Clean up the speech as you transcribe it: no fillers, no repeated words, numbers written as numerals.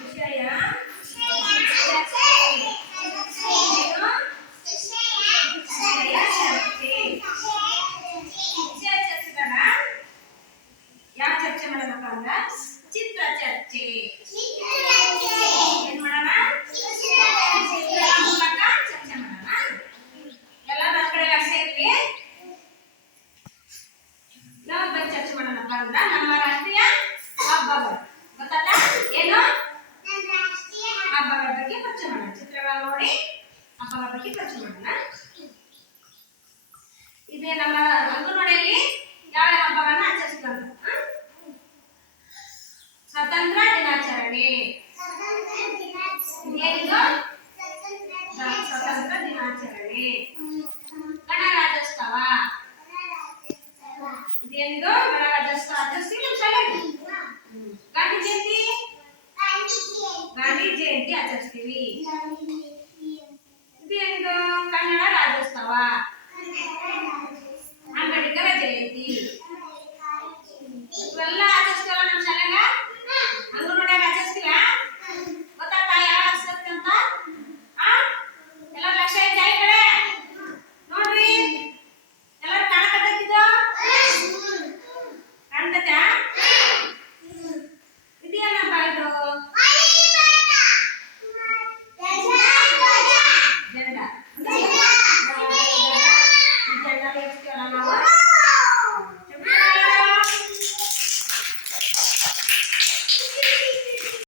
ವಿಷಯ ಯಾವ ಚರ್ಚೆ ಮಾಡೋಣಪ್ಪ ಅಂದ್ರ ಚಿತ್ರ ಚರ್ಚೆ. ಏನ್ ಮಾಡೋಣ? ಮೂಲಕ ಚರ್ಚೆ ಮಾಡೋಣ. ಎಲ್ಲ ನನ್ನ ಕಡೆ ಸೇರ್ಲಿ. ನಾವು ಚರ್ಚೆ ಮಾಡೋಣಪ್ಪ ಅಂದ್ರ ನಮ್ಮ ರಾಷ್ಟ್ರೀಯ ಹಬ್ಬಗಳು ಗೊತ್ತಲ್ಲ? ಏನು ಹಬ್ಬಗಳ ಬಗ್ಗೆ ಪರಿಚಯ ಮಾಡೋಣ. ಚಿತ್ರಗಳ ನೋಡಿ ಹಬ್ಬಗಳ ಬಗ್ಗೆ ಪರಿಚಯ ಮಾಡೋಣ. ಇದೇ ನಮ್ಮ ಅಂಗನವಾಡಿಯಲ್ಲಿ ಯಾವ ಹಬ್ಬಗಳನ್ನ ಆಚರಿಸ್ತಾರೆ? ಸ್ವತಂತ್ರ ದಿನಾಚರಣೆ. ಸ್ವತಂತ್ರ ದಿನಾಚರಣೆ. ಗಣರಾಜ್ಯೋತ್ಸವ. ಇದೇನಿದು? ಗಣರಾಜ್ಯೋತ್ಸವ ಆಚರಿಸ್ತೀವಿ ನಮ್ಮ ಶಾಲೆಯಲ್ಲಿ. ಗಾಂಧಿ ಜಯಂತಿ. ಗಾಂಧಿ ಜಯಂತಿ ಆಚರಿಸ್ತೀವಿ. ಇದೇನಿದು? ಕನ್ನಡ ರಾಜ್ಯೋತ್ಸವ. ಅಂಬೇಡ್ಕರ ಜಯಂತಿ.